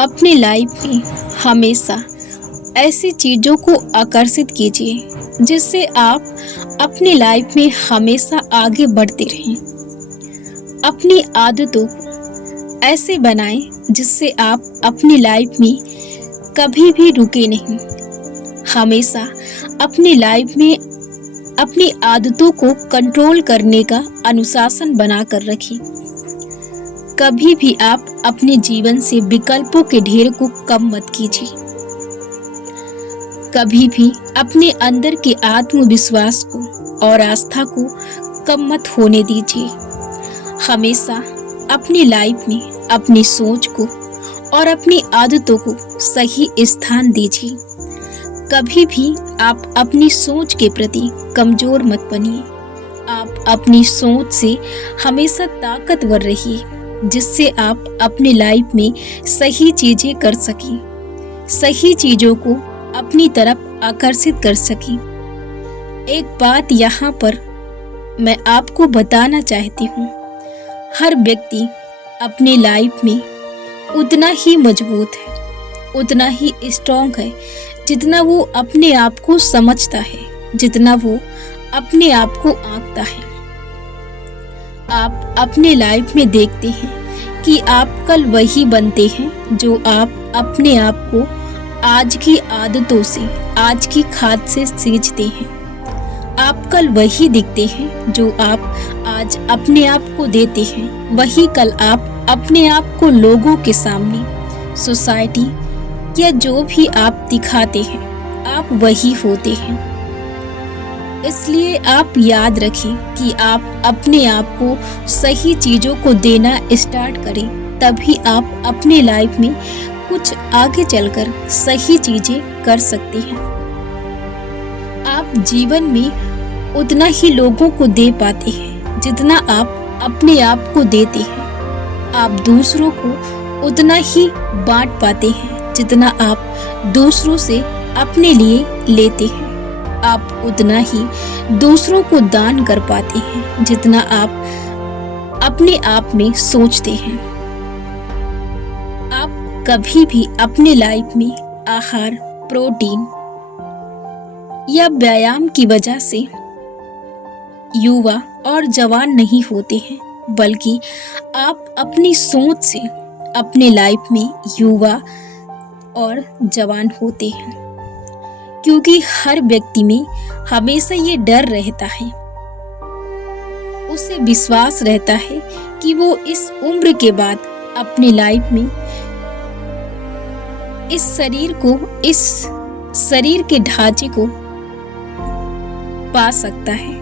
अपनी लाइफ में हमेशा ऐसी चीज़ों को आकर्षित कीजिए जिससे आप अपनी लाइफ में हमेशा आगे बढ़ते रहें। अपनी आदतों को ऐसे बनाएं जिससे आप अपनी लाइफ में कभी भी रुके नहीं। हमेशा अपनी लाइफ में अपनी आदतों को कंट्रोल करने का अनुशासन बनाकर रखें। कभी भी आप अपने जीवन से विकल्पों के ढेर को कम मत कीजिए। कभी भी अपने अंदर के आत्मविश्वास को और आस्था को कम मत होने दीजिए। हमेशा अपनी लाइफ में अपनी सोच को और अपनी आदतों को सही स्थान दीजिए। कभी भी आप अपनी सोच के प्रति कमजोर मत बनिए। आप अपनी सोच से हमेशा ताकतवर रहिए जिससे आप अपनी लाइफ में सही चीजें कर सकें, सही चीजों को अपनी तरफ आकर्षित कर सकें। एक बात यहाँ पर मैं आपको बताना चाहती हूँ, हर व्यक्ति अपनी लाइफ में उतना ही मजबूत है, उतना ही स्ट्रॉन्ग है जितना वो अपने आप को समझता है, जितना वो अपने आप को आंकता है। आप अपने लाइफ में देखते हैं कि आप कल वही बनते हैं जो आप अपने आप को आज की आदतों से, आज की खाद से सींचते हैं। आप कल वही दिखते हैं जो आप आज अपने आप को देते हैं, वही कल आप अपने आप को लोगों के सामने, सोसाइटी या जो भी आप दिखाते हैं, आप वही होते हैं। इसलिए आप याद रखें कि आप अपने आप को सही चीजों को देना स्टार्ट करें, तभी आप अपने लाइफ में कुछ आगे चलकर सही चीजें कर सकते हैं। आप जीवन में उतना ही लोगों को दे पाते हैं जितना आप अपने आप को देते हैं। आप दूसरों को उतना ही बांट पाते हैं जितना आप दूसरों से अपने लिए लेते हैं। आप उतना ही दूसरों को दान कर पाते हैं जितना आप अपने आप में सोचते हैं। आप कभी भी अपने लाइफ में आहार, प्रोटीन या व्यायाम की वजह से युवा और जवान नहीं होते हैं, बल्कि आप अपनी सोच से अपने लाइफ में युवा और जवान होते हैं। क्योंकि हर व्यक्ति में हमेशा ये डर रहता है, उसे विश्वास रहता है कि वो इस उम्र के बाद अपनी लाइफ में इस शरीर के ढांचे को पा सकता है।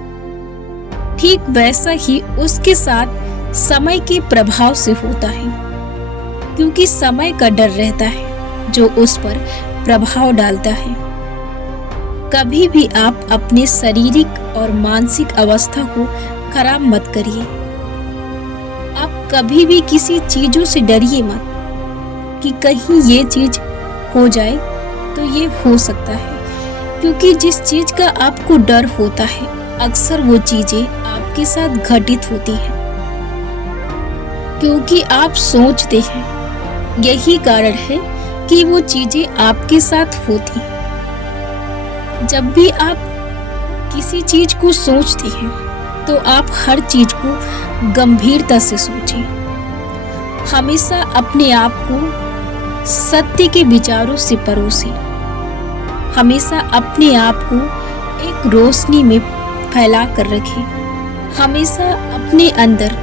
ठीक वैसा ही उसके साथ समय के प्रभाव से होता है, क्योंकि समय का डर रहता है जो उस पर प्रभाव डालता है। कभी भी आप अपने शारीरिक और मानसिक अवस्था को खराब मत करिए। आप कभी भी किसी चीजों से डरिए मत कि कहीं ये चीज हो जाए तो ये हो सकता है, क्योंकि जिस चीज का आपको डर होता है अक्सर वो चीजें आपके साथ घटित होती हैं, क्योंकि आप सोचते हैं। यही कारण है कि वो चीजें आपके साथ होती हैं। जब भी आप किसी चीज को सोचते हैं तो आप हर चीज को गंभीरता से सोचें। हमेशा अपने आप को सत्य के विचारों से परोसें। हमेशा अपने आप को एक रोशनी में फैला कर रखें। हमेशा अपने अंदर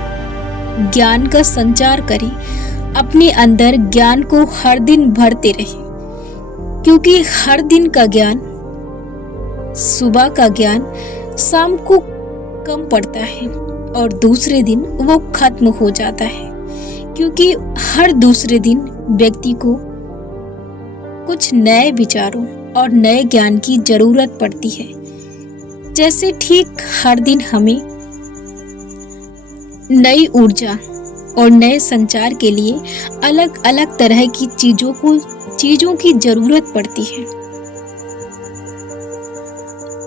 ज्ञान का संचार करें। अपने अंदर ज्ञान को हर दिन भरते रहें, क्योंकि हर दिन का ज्ञान, सुबह का ज्ञान शाम को कम पड़ता है और दूसरे दिन वो खत्म हो जाता है, क्योंकि हर दूसरे दिन व्यक्ति को कुछ नए विचारों और नए ज्ञान की जरूरत पड़ती है। जैसे ठीक हर दिन हमें नई ऊर्जा और नए संचार के लिए अलग अलग तरह की चीजों की जरूरत पड़ती है।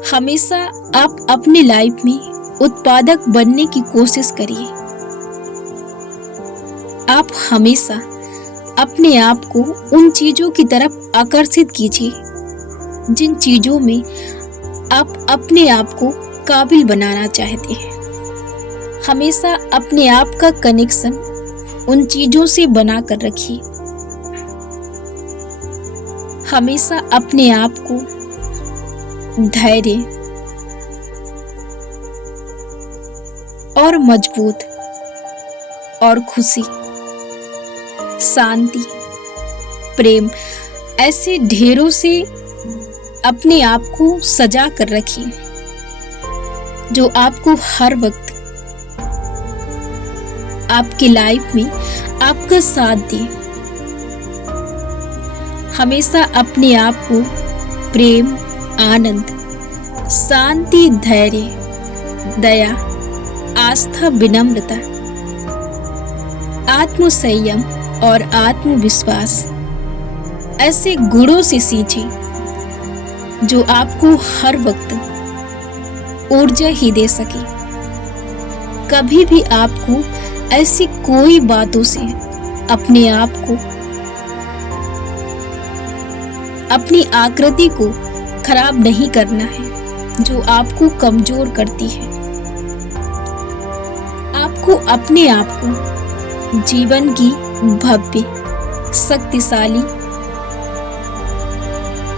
हमेशा आप अपनी लाइफ में उत्पादक बनने की कोशिश करिए। आप हमेशा अपने आप को उन चीजों की तरफ आकर्षित कीजिए जिन चीजों में आप अपने आप को काबिल बनाना चाहते हैं। हमेशा अपने आप का कनेक्शन उन चीजों से बना कर रखिए। हमेशा अपने आप को धैर्य और मजबूत और खुशी, शांति, प्रेम ऐसे ढेरों से अपने आप को सजा कर रखिए जो आपको हर वक्त आपकी लाइफ में आपका साथ दे। हमेशा अपने आप को प्रेम, आनंद, शांति, धैर्य, दया, आस्था, विनम्रता, आत्मसंयम और आत्मविश्वास ऐसे गुणों से सींचिए जो आपको हर वक्त ऊर्जा ही दे सके। कभी भी आपको ऐसी कोई बातों से अपने आप को, अपनी आकृति को खराब नहीं करना है जो आपको कमजोर करती है। आपको अपने आप को जीवन की भव्य, शक्तिशाली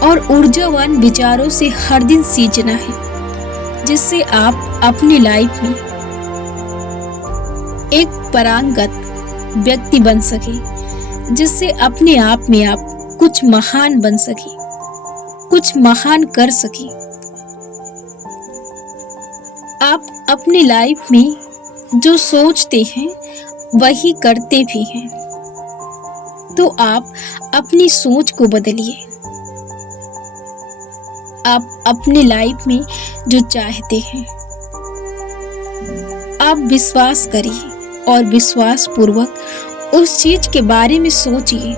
और ऊर्जावान विचारों से हर दिन सींचना है जिससे आप अपनी लाइफ में एक पारंगत व्यक्ति बन सके, जिससे अपने आप में आप कुछ महान बन सके, कुछ महान कर सके। आप अपनी लाइफ में जो सोचते हैं वही करते भी हैं, तो आप अपनी सोच को बदलिए। आप अपनी लाइफ में जो चाहते हैं आप विश्वास करिए और विश्वास पूर्वक उस चीज के बारे में सोचिए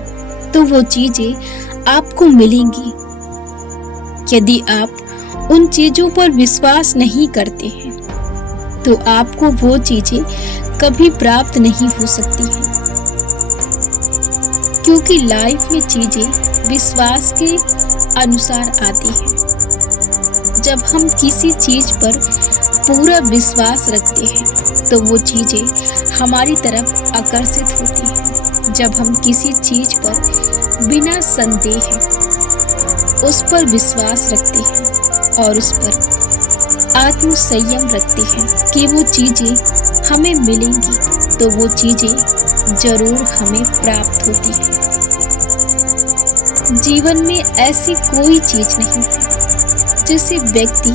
तो वो चीजें आपको मिलेंगी। यदि आप उन चीजों पर विश्वास नहीं करते हैं तो आपको वो चीजें कभी प्राप्त नहीं हो सकती हैं, क्योंकि लाइफ में चीजें विश्वास के अनुसार आती हैं। जब हम किसी चीज पर पूरा विश्वास रखते हैं तो वो चीजें हमारी तरफ आकर्षित होती हैं। जब हम किसी चीज पर बिना संदेह उस पर विश्वास रखते हैं और उस पर आत्मसंयम रखते हैं कि वो चीजें हमें मिलेंगी, तो वो चीजें जरूर हमें प्राप्त होती हैं। जीवन में ऐसी कोई चीज नहीं है जिसे व्यक्ति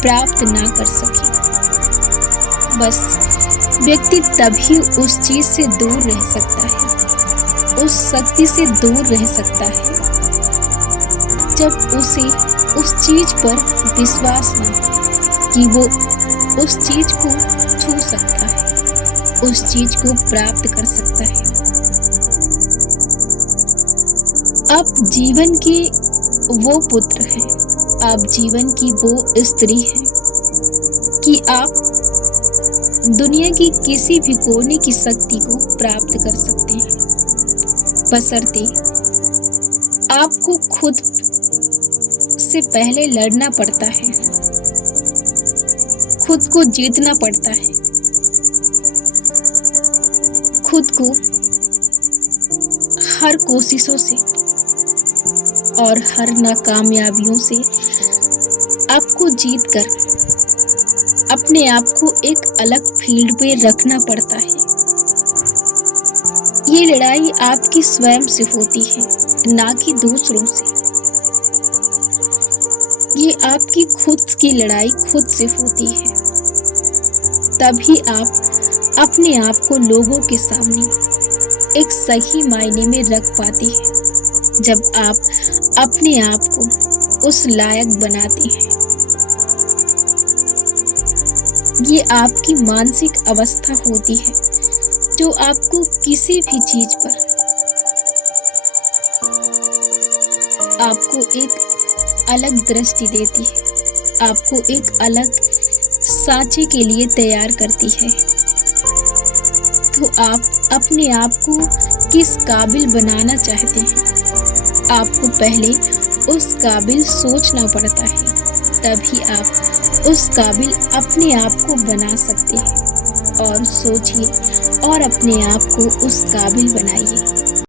प्राप्त ना कर सके। बस व्यक्ति तभी उस चीज से दूर रह सकता है, उस शक्ति से दूर रह सकता है, जब उसे उस चीज पर विश्वास ना हो कि वो उस चीज को छू सकता है, उस चीज को प्राप्त कर सकता है। आप जीवन के वो पुत्र हैं, आप जीवन की वो स्त्री हैं कि आप दुनिया की किसी भी कोने की शक्ति को प्राप्त कर सकते हैं, बशर्ते आपको खुद से पहले लड़ना पड़ता है, खुद को जीतना पड़ता है, खुद को हर कोशिशों से और हर नाकामयाबियों से आपको जीतकर अपने आप को एक अलग फील्ड पे रखना पड़ता है। ये लड़ाई आपकी स्वयं से होती है, ना कि दूसरों से। ये आपकी खुद की लड़ाई खुद से होती है। तभी आप अपने आप को लोगों के सामने एक सही मायने में रख पाते हैं, जब आप अपने आप को उस लायक बनाते हैं। ये आपकी मानसिक अवस्था होती है जो आपको किसी भी चीज पर आपको एक अलग दृष्टि देती है, आपको एक अलग सांचे के लिए तैयार करती है। तो आप अपने आप को किस काबिल बनाना चाहते हैं? आपको पहले उस काबिल सोचना पड़ता है, तभी आप उस काबिल अपने आप को बना सकते हैं। और सोचिए और अपने आप को उस काबिल बनाइए।